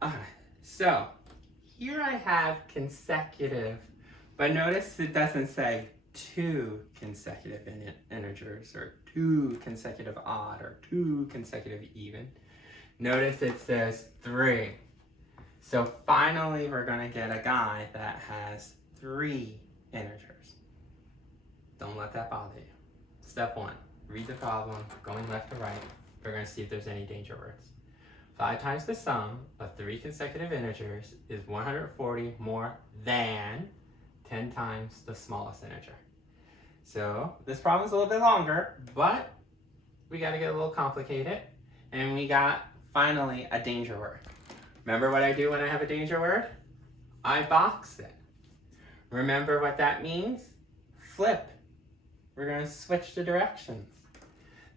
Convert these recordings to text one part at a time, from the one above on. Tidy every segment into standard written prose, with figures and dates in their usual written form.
Okay, so here I have consecutive, but notice it doesn't say two consecutive integers or two consecutive odd or two consecutive even. Notice it says 3. So finally we're going to get a guy that has 3 integers. Don't let that bother you. Step 1, read the problem, going left to right. We're going to see if there's any danger words. 5 times the sum of 3 consecutive integers is 140 more than 10 times the smallest integer. So this problem is a little bit longer, but we got to get a little complicated. And we got, finally, a danger word. Remember what I do when I have a danger word? I box it. Remember what that means? Flip. We're going to switch the directions.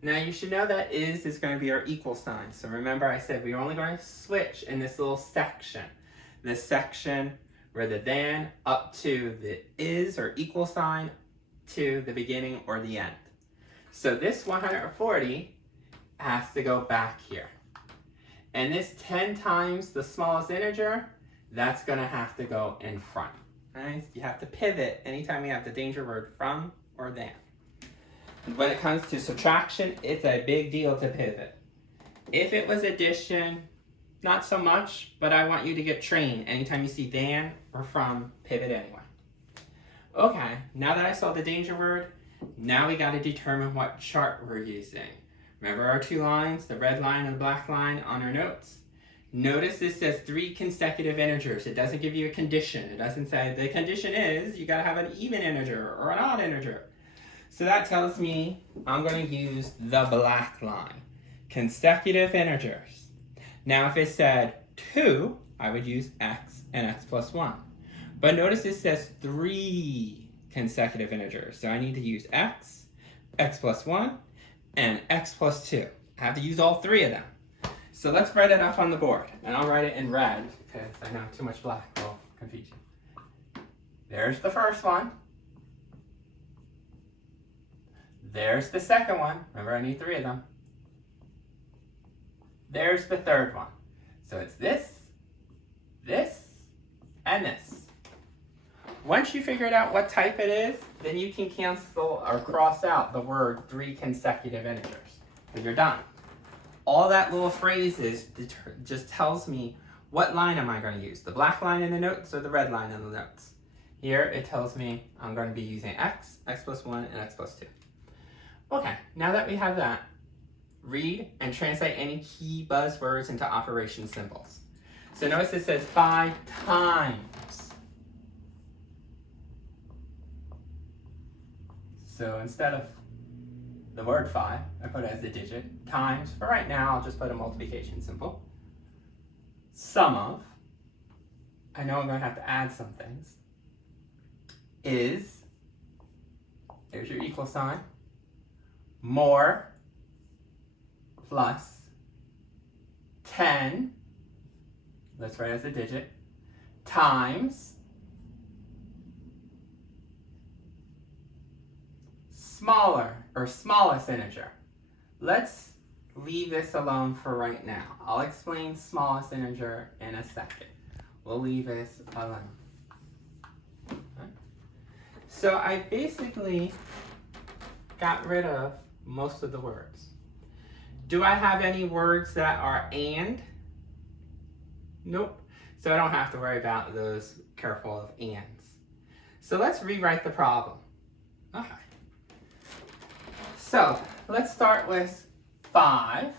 Now you should know that is going to be our equal sign. So remember I said we're only going to switch in this little section. This section where the than up to the is or equal sign to the beginning or the end. So this 140 has to go back here. And this 10 times the smallest integer, that's going to have to go in front. Right? You have to pivot anytime you have the danger word from or than. When it comes to subtraction, it's a big deal to pivot. If it was addition, not so much, but I want you to get trained. Anytime you see than or from, pivot anyway. Okay, now that I saw the danger word, now we got to determine what chart we're using. Remember our 2 lines, the red line and the black line on our notes? Notice this says 3 consecutive integers. It doesn't give you a condition. It doesn't say the condition is you got to have an even integer or an odd integer. So that tells me I'm going to use the black line, consecutive integers. Now if it said 2, I would use x and x plus 1. But notice it says 3 consecutive integers. So I need to use x, x plus 1, and x plus 2. I have to use all 3 of them. So let's write it up on the board. And I'll write it in red because I know too much black will confuse you. There's the first one. There's the second one. Remember, I need 3 of them. There's the third one. So it's this, and this. Once you figured out what type it is, then you can cancel or cross out the word 3 consecutive integers. And you're done. All that little phrase is just tells me what line am I going to use, the black line in the notes or the red line in the notes. Here it tells me I'm going to be using x, x plus 1, and x plus 2. Okay, now that we have that, read and translate any key buzzwords into operation symbols. So notice it says 5 times. So instead of the word 5, I put it as the digit. Times, for right now, I'll just put a multiplication symbol. Sum of, I know I'm going to have to add some things, is, there's your equal sign, more, plus, 10, let's write as a digit, times, smaller or smallest integer. Let's leave this alone for right now. I'll explain smallest integer in a second. We'll leave this alone. Okay. So I basically got rid of most of the words. Do I have any words that are and? Nope. So I don't have to worry about those careful of ands. So let's rewrite the problem. Okay. So let's start with 5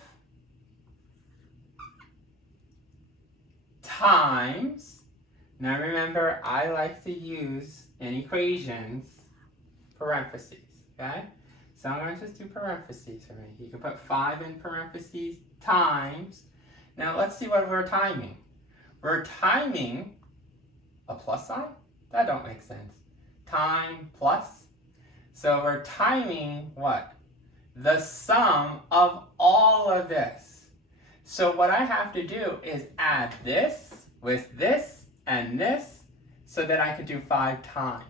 times. Now remember, I like to use in equations parentheses, okay? So I'm going to just do parentheses for me. You can put 5 in parentheses times. Now let's see what we're timing. We're timing a plus sign? That don't make sense. Time plus. So we're timing what? The sum of all of this. So what I have to do is add this with this and this so that I could do 5 times.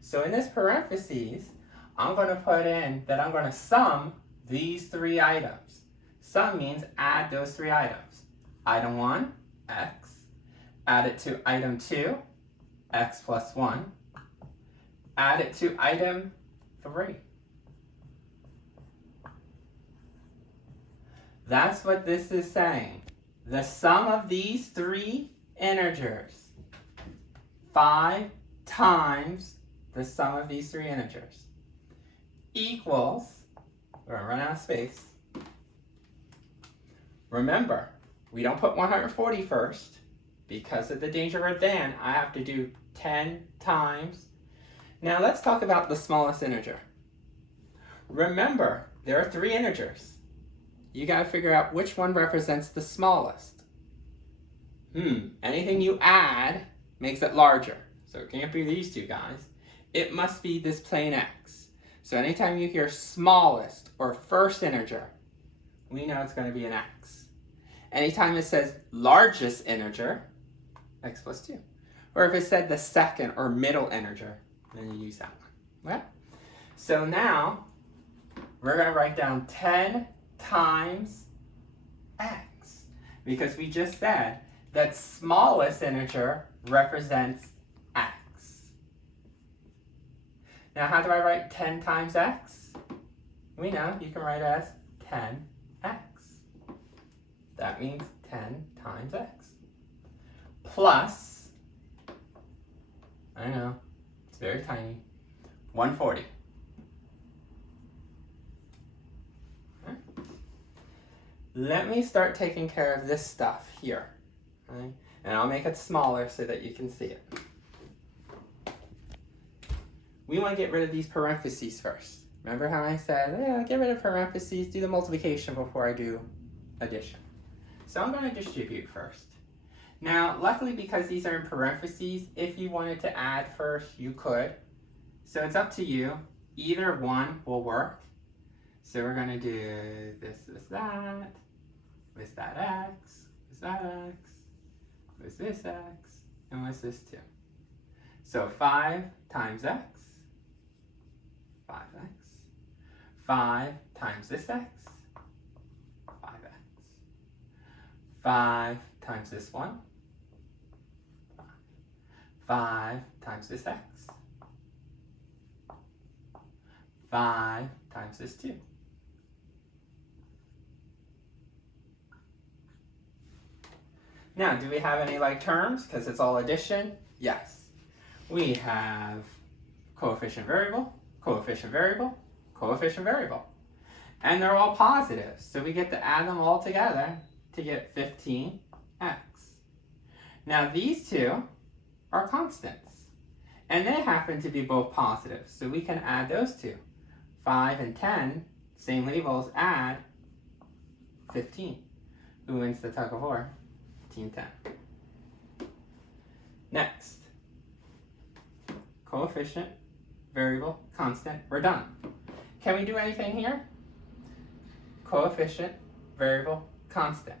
So in this parentheses, I'm going to put in that I'm going to sum these 3 items. Sum means add those 3 items. Item 1, x. Add it to item 2, x plus 1. Add it to item 3. That's what this is saying. The sum of these 3 integers, 5 times the sum of these 3 integers, equals, we're going to run out of space. Remember, we don't put 140 first. Because of the danger of than, I have to do 10 times. Now let's talk about the smallest integer. Remember, there are 3 integers. You got to figure out which one represents the smallest. Anything you add makes it larger. So it can't be these 2 guys. It must be this plain x. So anytime you hear smallest or first integer, we know it's going to be an x. Anytime it says largest integer, x plus 2. Or if it said the second or middle integer, then you use that one. Okay? So now, we're going to write down 10 times x. Because we just said that smallest integer represents x. Now, how do I write 10 times x? We know you can write it as 10x. That means 10 times x. Plus, I know, it's very tiny, 140. Okay. Let me start taking care of this stuff here. Okay? And I'll make it smaller so that you can see it. We want to get rid of these parentheses first. Remember how I said, get rid of parentheses, do the multiplication before I do addition. So I'm going to distribute first. Now, luckily, because these are in parentheses, if you wanted to add first, you could. So it's up to you. Either one will work. So we're going to do this, that, with that x, with that x, with this x, and with this 2. So 5 times x, 5x. 5 times this x, 5x. 5 times this one, 5 times this x, 5 times this 2. Now, do we have any like terms? Because it's all addition? Yes. We have coefficient variable, coefficient variable, coefficient variable. And they're all positive, so we get to add them all together to get 15x. Now these 2 are constants, and they happen to be both positive, so we can add those 2. 5 and 10, same labels, add 15. Who wins the tug of war? Team 10. Next, coefficient, variable, constant, we're done. Can we do anything here? Coefficient, variable, constant.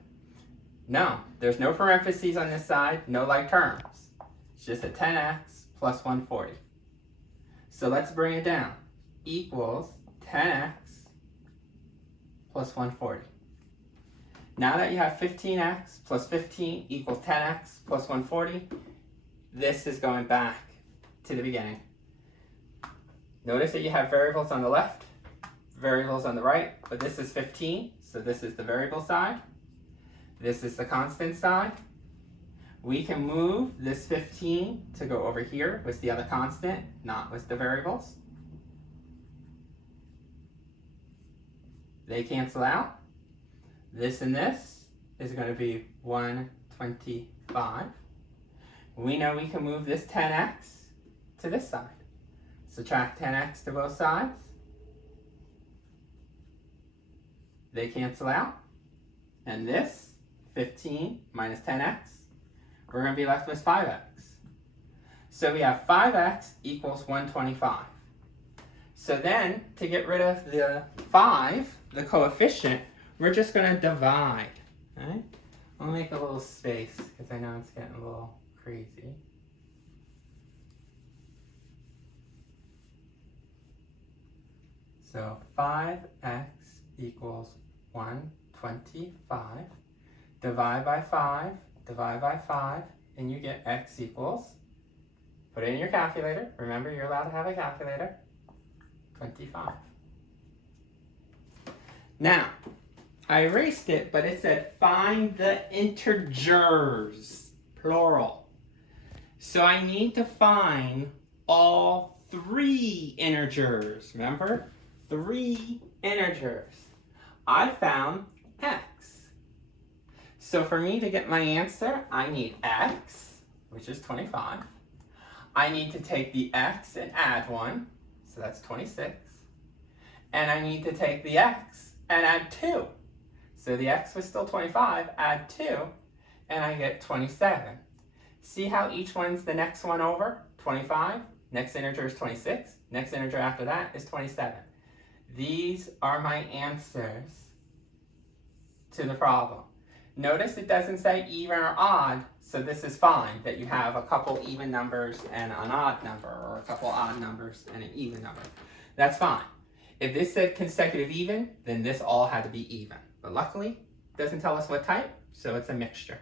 No, there's no parentheses on this side, no like terms. It's just a 10x plus 140. So let's bring it down. Equals 10x plus 140. Now that you have 15x plus 15 equals 10x plus 140, this is going back to the beginning. Notice that you have variables on the left, variables on the right, but this is 15, so this is the variable side. This is the constant side. We can move this 15 to go over here with the other constant, not with the variables. They cancel out. This and this is going to be 125. We know we can move this 10x to this side. Subtract 10x to both sides. They cancel out. And this, 15 minus 10x, we're going to be left with 5x. So we have 5x equals 125. So then, to get rid of the 5, the coefficient, we're just going to divide. Okay? I'll make a little space because I know it's getting a little crazy. So 5x equals 125. Divide by 5, divide by 5, and you get x equals, put it in your calculator. Remember, you're allowed to have a calculator. 25. Now, I erased it, but it said find the integers, plural. So I need to find all 3 integers. Remember? 3 integers. I found x. So for me to get my answer, I need x, which is 25. I need to take the x and add 1, so that's 26. And I need to take the x and add 2. So the x was still 25, add 2, and I get 27. See how each one's the next one over? 25, next integer is 26, next integer after that is 27. These are my answers to the problem. Notice it doesn't say even or odd, so this is fine, that you have a couple even numbers and an odd number, or a couple odd numbers and an even number. That's fine. If this said consecutive even, then this all had to be even. But luckily, it doesn't tell us what type, so it's a mixture.